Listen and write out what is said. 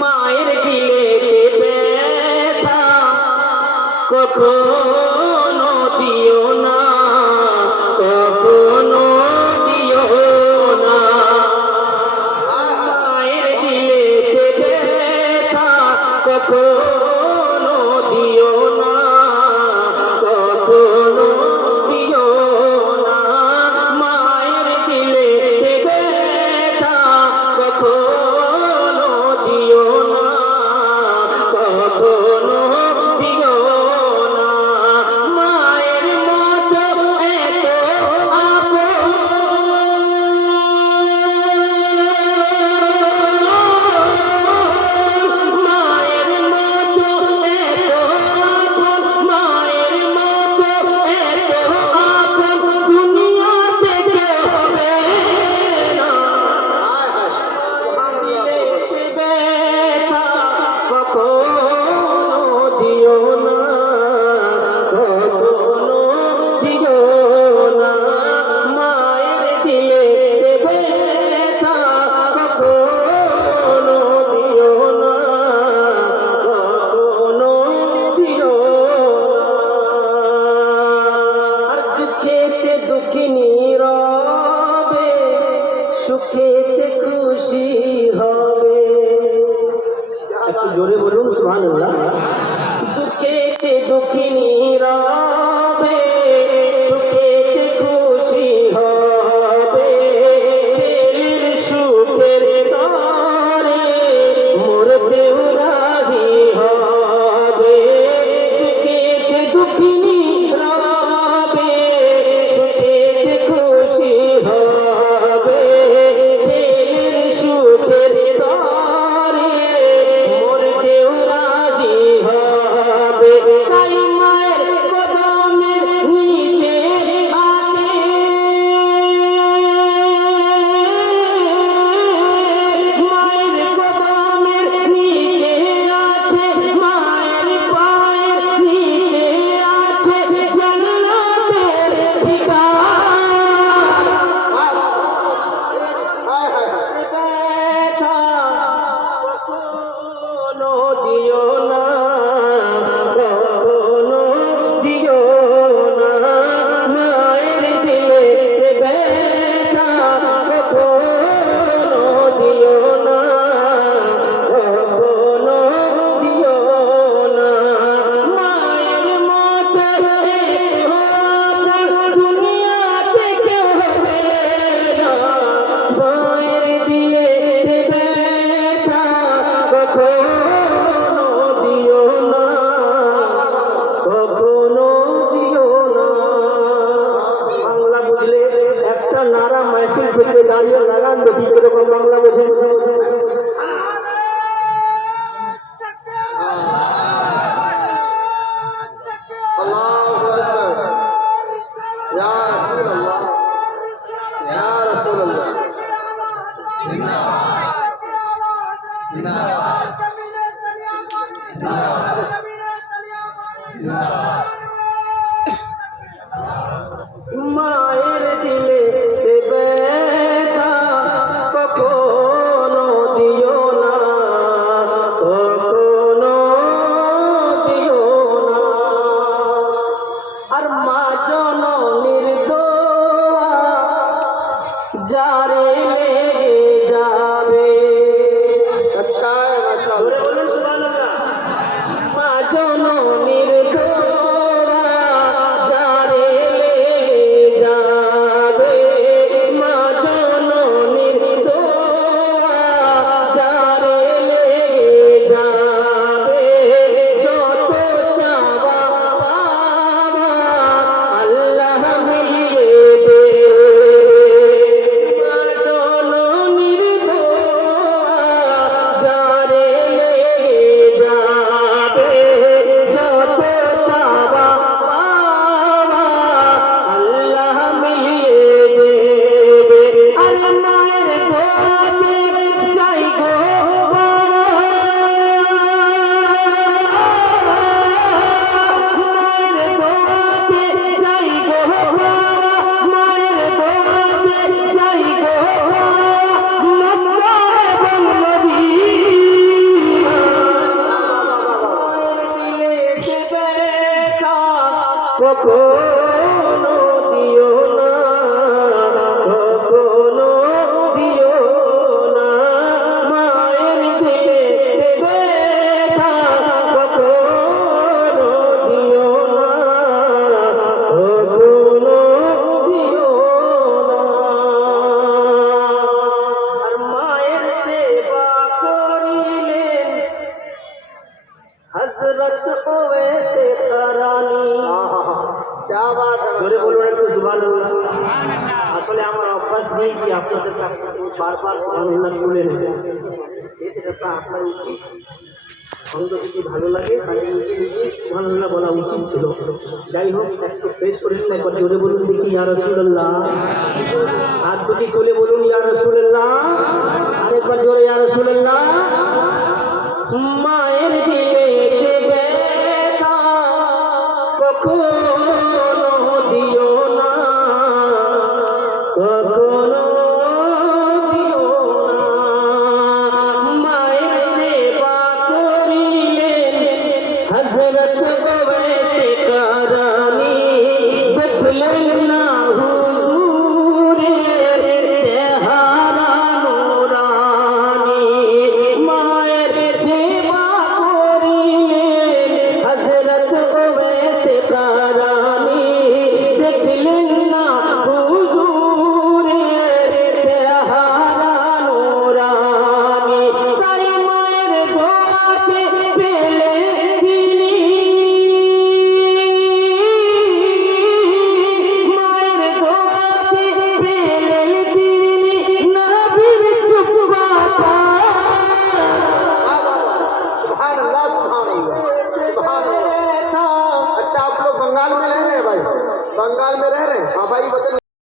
মায়ের দিলে ব্যথা কখনো দিও না, কখনো দিও না। মায়ের দিলে ব্যথা কখনো দিও না, কখনো দিও না। মায়ের দিলে ব্যথা কখনো দিও না, কখনো দিও না। মায়ের মতো এত আপন মায়ের মতো এত আপন, মায়ের মতো এত আপন দুনিয়াতে কেউ হবে না। ব্যথা কখনো দিও না, কখনো দিও না। মায়ের দিলে ব্যথা কখনো দিও না, কখনো দিও না। আর দুঃখেতে দুঃখিনী রবে, সুখেতে খুশি হবে। একটু জোরে বলুন সুবহানাল্লাহ। দুঃখেতে দুঃখিনী রবে, সুখেতে খুশি হবে। ছেলের সুখের তরে মরতেও রাজি হবে। দুঃখেতে দুঃখিনী রবে, সুখেতে খুশি হবে। ছেলের সুখের তরে মরতেও রাজি হবে। তাই মায়ের কদমের নিচে আছে, মায়ের কদমের নিচে আছে, মায়ের পায়ের নিচে আছে জান্নাতের ঠিকানা। ব্যথা কখনো দিও না, কখনো দিও না। মায়ের দিলে ব্যথা কখনো দিও না, কখনো দিও না। মায়ের মতো একটু আপন দুনিয়াতে কেউ হবে না। মায়ের দিলে ব্যথা কখনো দিও না, কখনো দিও না। বাংলা বুঝলে একটা নারা মাইকেল থেকে দাঁড়িয়ে লাগান দেখি কিরকম বাংলা বোঝে। মায়ের দিলে ব্যথা কখনো দিও না, কখনো দিও না। আর মা জননীর দোয়া যারে লেগে যাবে। আচ্ছা বলুন সুবহানাল্লাহ। মা জননীর দোয়া যারে লেগে যাবে, মা জননীর দোয়া যারে লেগে যাবে। যত চাওয়া পাওয়া আল্লাহ মিলিয়ে দেবে। মা আমার অভ্যাস নেই যে আপনাদের কাছ থেকে বারবার সুবহানাল্লাহ তুলে নেবেন, এটা আপনার উচিত। অন্ধ যদি ভালো লাগে তাহলে নিজে নিজে সুবহানাল্লাহ বলা উচিত ছিল। যাই হোক, একটু ফ্রেশ করে নিন, একবার জোরে বলুন দেখি ইয়া রাসূলুল্লাহ। হাত দুটি তুলে বলুন ইয়া রাসূলুল্লাহ, আরেকবার জোরে ইয়া রাসূলুল্লাহ। মায়ের দিলে ব্যথা কখনো দিও না, কখনো দিও না। মায়ের সেবা করিয়ে হযরত ওয়াইসে কারানি দেখলেন না হুজুরের চেহারা নূরানি। মায়ের সেবা করিয়ে হযরত ওয়াইসে কারানি দেখলেন না হুজুরের চেহারা নূরানি। তাই মায়ের দোয়াতে পেলে তিনি, মায়ের দোয়াতে পেলে তিনি নবীর চুপবাতা। सुभान अल्लाह, सुभान अल्लाह, सुभान अल्लाह। अच्छा, आप लोग बंगाल में रह रहे हैं भाई? बंगाल में रह रहे हैं? हाँ भाई, बताइए।